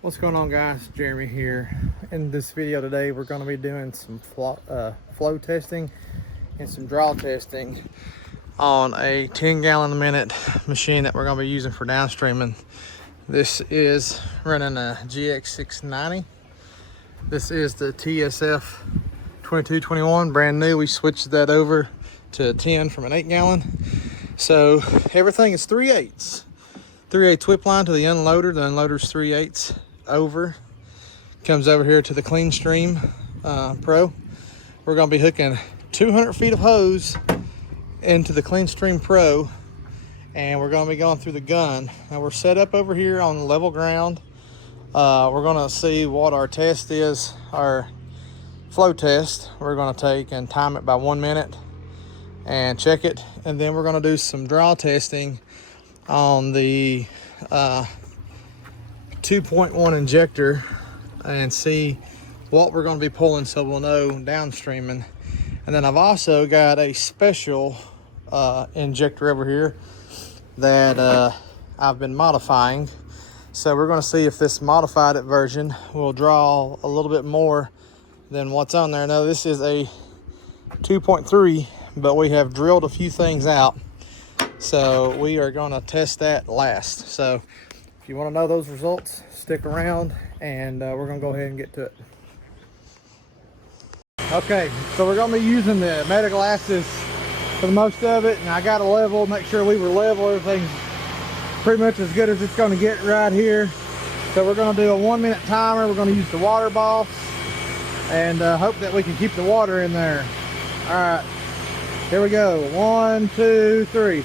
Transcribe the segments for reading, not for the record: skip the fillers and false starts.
What's going on, guys? Jeremy here. In this video today we're going to be doing some flow testing and some draw testing on a 10-gallon a minute machine that we're going to be using for downstreaming. This is running a GX690. This is the TSF 2221, brand new. We switched that over to 10 from an 8-gallon. So everything is 3/8. 3/8 whip line to the unloader. The unloader's 3/8 over. Comes over here to the Clean Stream Pro. We're going to be hooking 200 feet of hose into the Clean Stream Pro, and we're going to be going through the gun. Now we're set up over here on level ground. We're going to see what our test is, our flow test. We're going to take and time it by 1 minute and check it, and then we're going to do some draw testing on the 2.1 injector and see what we're going to be pulling, so we'll know downstreaming. And then I've also got a special injector over here that I've been modifying. So we're going to see if this modified version will draw a little bit more than what's on there. Now this is a 2.3, but we have drilled a few things out, so we are going to test that last. So if you want to know those results, stick around, and we're going to go ahead and get to it. Okay, so we're going to be using the meta glasses for the most of it, and I got a level, make sure we were level. Everything's pretty much as good as it's going to get right here. So we're going to do a 1 minute timer. We're going to use the water boss and hope that we can keep the water in there. All right, here we go. 1, 2, 3.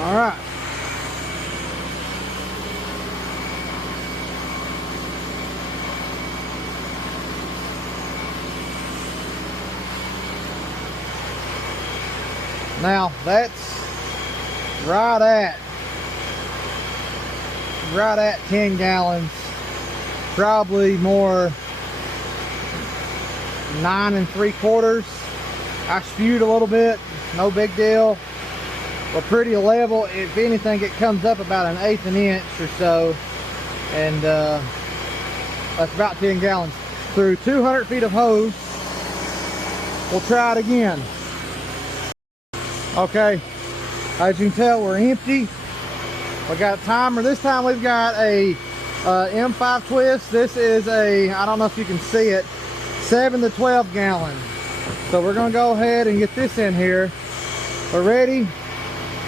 All right. Now that's right at 10 gallons, probably more 9 3/4. I spewed a little bit, no big deal. We're pretty level. If anything, it comes up about 1/8 an inch or so, and that's about 10 gallons through 200 feet of hose. We'll try it again. Okay, as you can tell, we're empty. We got a timer. This time we've got a M5 twist. This is a, I don't know if you can see it, 7 to 12 gallon. So we're gonna go ahead and get this in here. We're ready.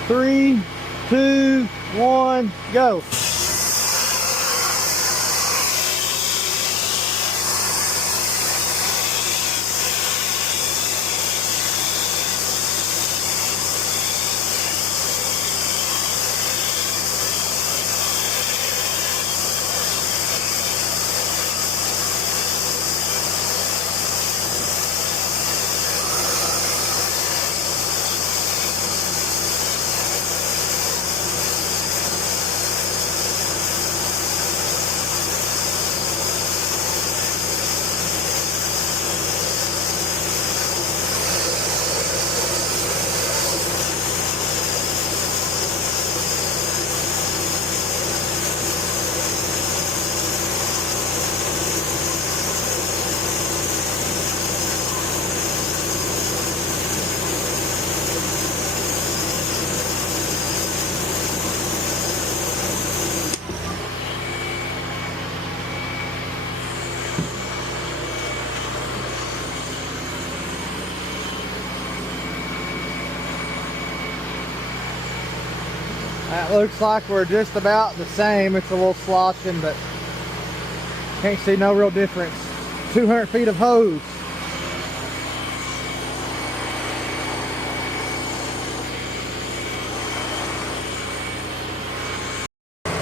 3, 2, 1, go. That looks like we're just about the same. It's a little sloshing, but can't see no real difference. 200 feet of hose.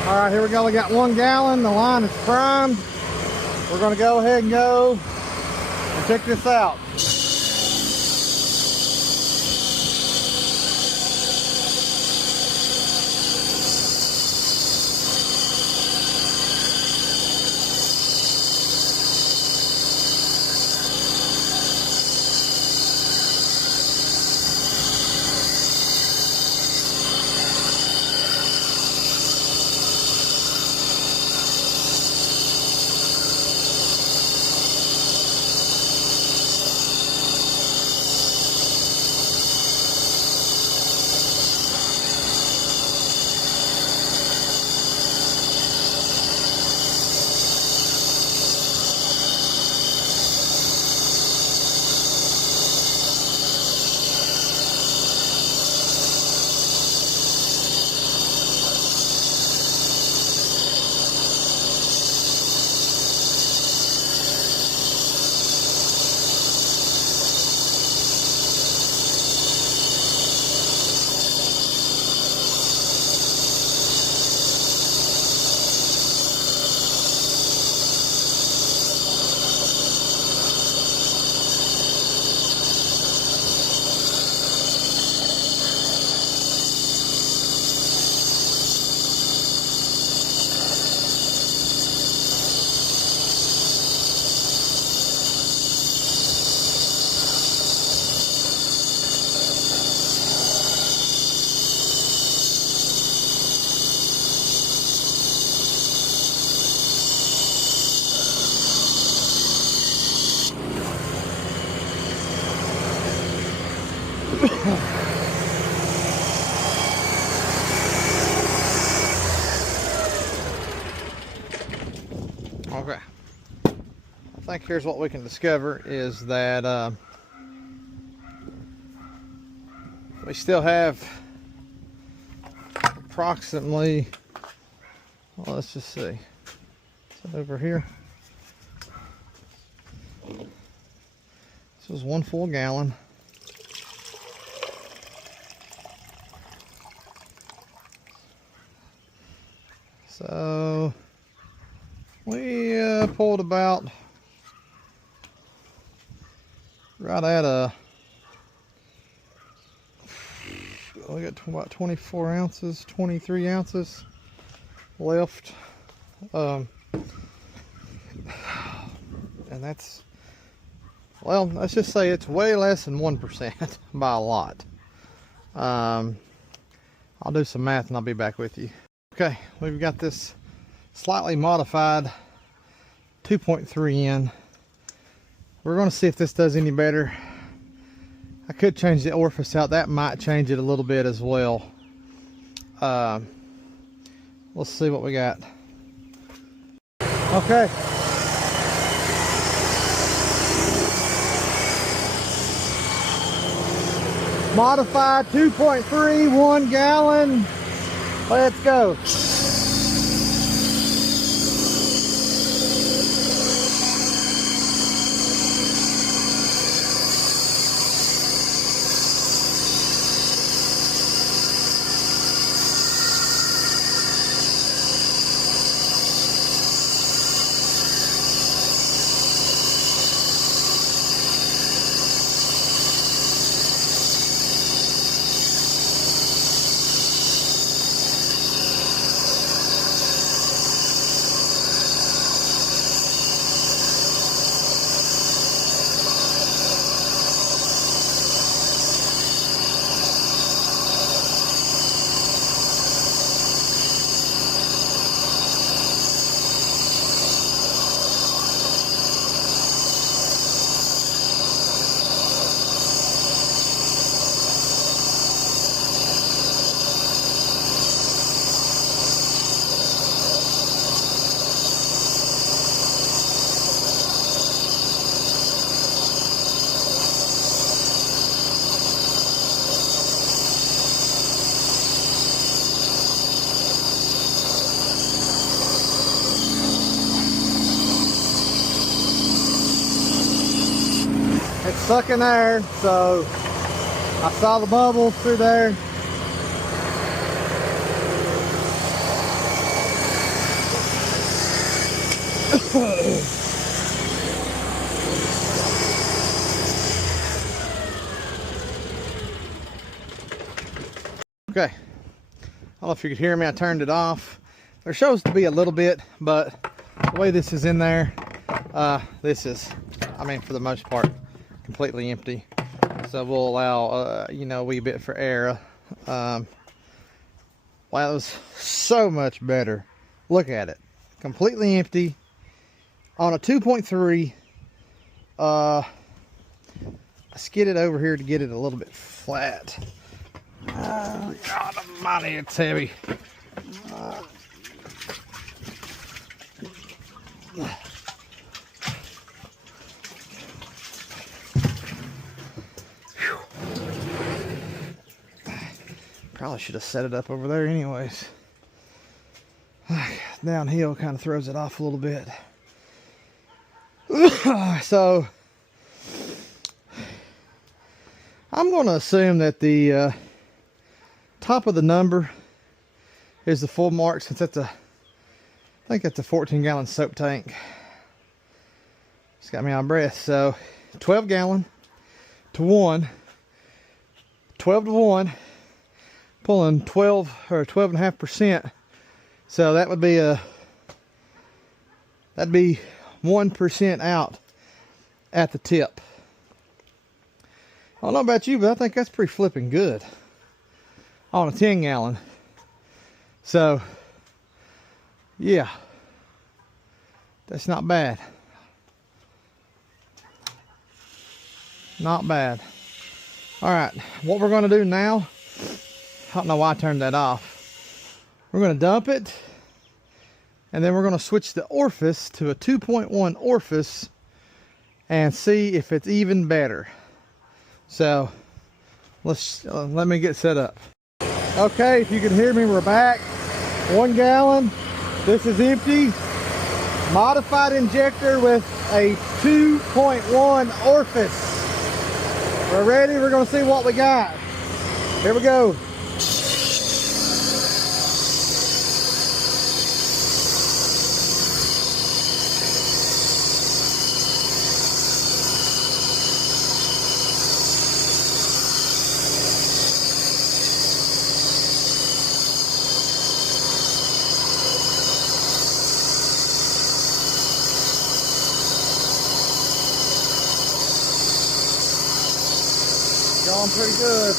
All right, here we go. We got 1 gallon. The line is primed. We're going to go ahead and go and check this out. Okay, I think here's what we can discover is that we still have approximately, well, let's just see, is it over here? This is 1 full gallon. So we pulled about right at we got about 24 ounces, 23 ounces left, and that's, well, let's just say it's way less than 1% by a lot. I'll do some math and I'll be back with you. Okay, we've got this slightly modified 2.3 in. We're going to see if this does any better. I could change the orifice out. That might change it a little bit as well. Let's see what we got. Okay. Modified 2.3, 1 gallon. Let's go. sucking air, so I saw the bubbles through there. Okay, I don't know if you could hear me, I turned it off. There shows to be a little bit, but the way this is in there, this is, I mean, for the most part, completely empty. So we'll allow, you know, a wee bit for air. Wow, it was so much better. Look at it, completely empty on a 2.3. I skidded over here to get it a little bit flat. God almighty, it's heavy. Probably should have set it up over there anyways. Downhill kind of throws it off a little bit. So I'm going to assume that the top of the number is the full mark, since that's I think that's a 14-gallon soap tank. It's got me on breath. So 12 gallon to 1, 12 to 1, pulling 12 or 12.5%. So that would be that'd be 1% out at the tip. I don't know about you, but I think that's pretty flipping good on a 10 gallon. So yeah, that's not bad. Not bad. All right, what we're going to do now, I don't know why I turned that off. We're going to dump it, and then we're going to switch the orifice to a 2.1 orifice and see if it's even better. So let's let me get set up. Okay, if you can hear me, we're back. 1 gallon. This is empty. Modified injector with a 2.1 orifice. We're ready. We're going to see what we got. Here we go. Going pretty good.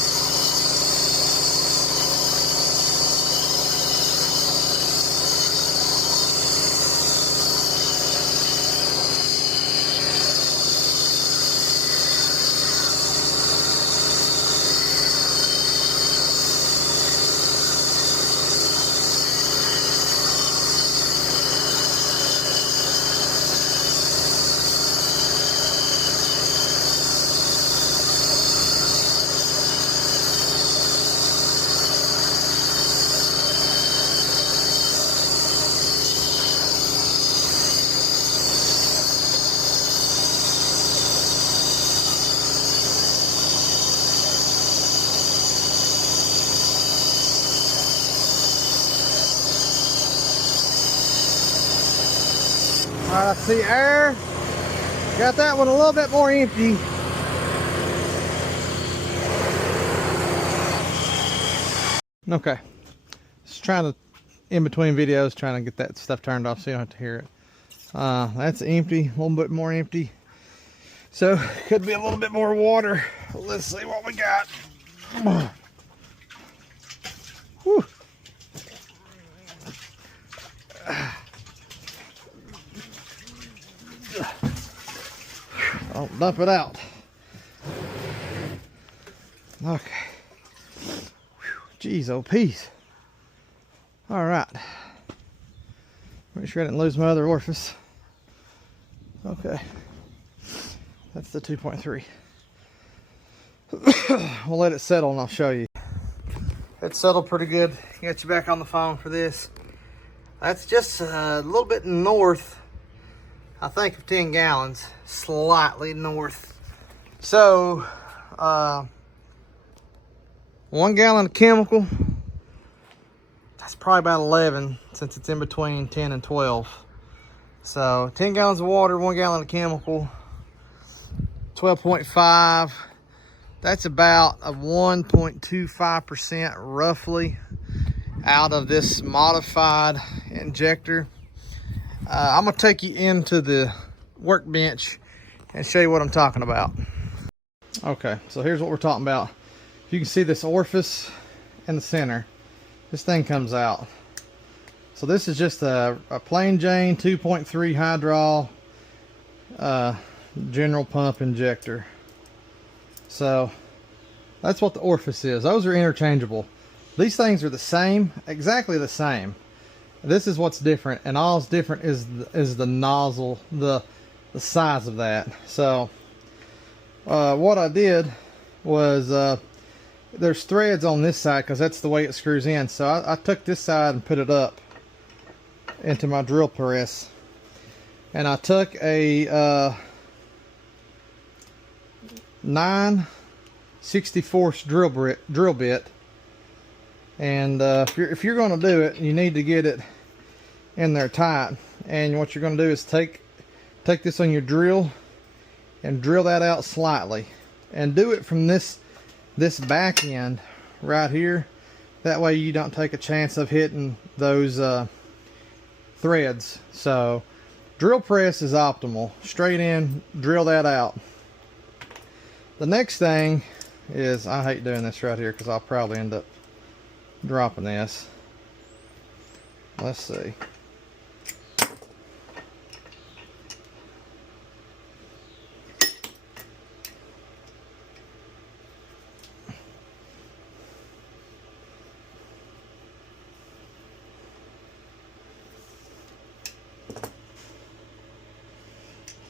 All right, I see air. Got that one a little bit more empty. Okay, just trying to, in between videos, trying to get that stuff turned off so you don't have to hear it. That's empty, a little bit more empty. So could be a little bit more water. Let's see what we got. Whew. I'll dump it out. Okay. Jeez, oh peace. All right. Make sure I didn't lose my other orifice. Okay. That's the 2.3. We'll let it settle and I'll show you. It settled pretty good. Get you back on the phone for this. That's just a little bit north, I think, of 10 gallons. Slightly north So 1 gallon of chemical, that's probably about 11 since it's in between 10 and 12. So 10 gallons of water, 1 gallon of chemical, 12.5. That's about a 1.25% roughly out of this modified injector. I'm gonna take you into the workbench and show you what I'm talking about. Okay, so here's what we're talking about. You can see this orifice in the center. This thing comes out. So this is just a plain Jane 2.3 hydrol General Pump injector. So that's what the orifice is. Those are interchangeable. These things are the same, exactly the same. This is what's different, and all's different is the nozzle, the size of that. So what I did was there's threads on this side because that's the way it screws in. So I took this side and put it up into my drill press, and I took a 9/64 drill bit, and if you're going to do it, you need to get it in there tight. And what you're going to do is take this on your drill and drill that out slightly, and do it from this back end right here. That way you don't take a chance of hitting those threads. So drill press is optimal. Straight in, drill that out. The next thing is, I hate doing this right here because I'll probably end up dropping this. Let's see.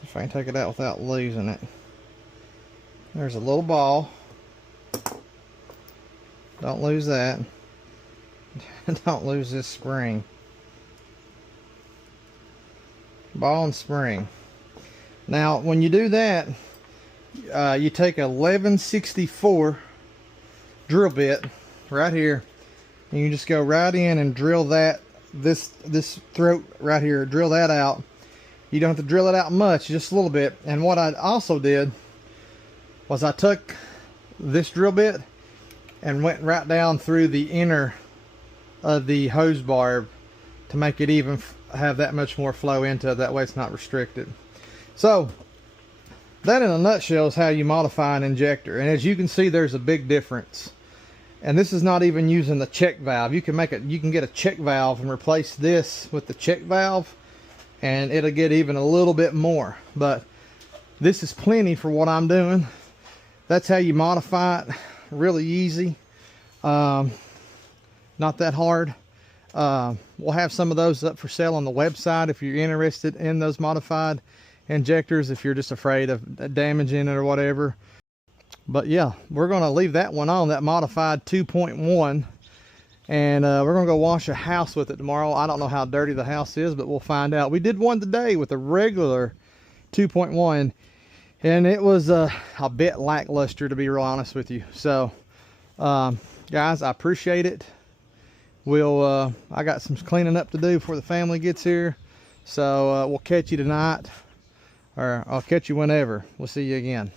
If I can take it out without losing it. There's a little ball. Don't lose that. Don't lose this spring. Ball and spring. Now, when you do that, you take a 11/64 drill bit right here, and you just go right in and drill that this throat right here. Drill that out. You don't have to drill it out much, just a little bit. And what I also did was I took this drill bit and went right down through the inner of the hose barb to make it even have that much more flow into it. That way it's not restricted. So that in a nutshell is how you modify an injector. And as you can see, there's a big difference. And this is not even using the check valve. You can get a check valve and replace this with the check valve, and it'll get even a little bit more. But this is plenty for what I'm doing. That's how you modify it. Really easy. Not that hard. We'll have some of those up for sale on the website if you're interested in those modified injectors, if you're just afraid of damaging it or whatever. But yeah, we're going to leave that one on, that modified 2.1, and we're going to go wash a house with it tomorrow. I don't know how dirty the house is, but we'll find out. We did one today with a regular 2.1, and it was a bit lackluster, to be real honest with you. So guys, I appreciate it. I got some cleaning up to do before the family gets here, so we'll catch you tonight, or I'll catch you whenever. We'll see you again.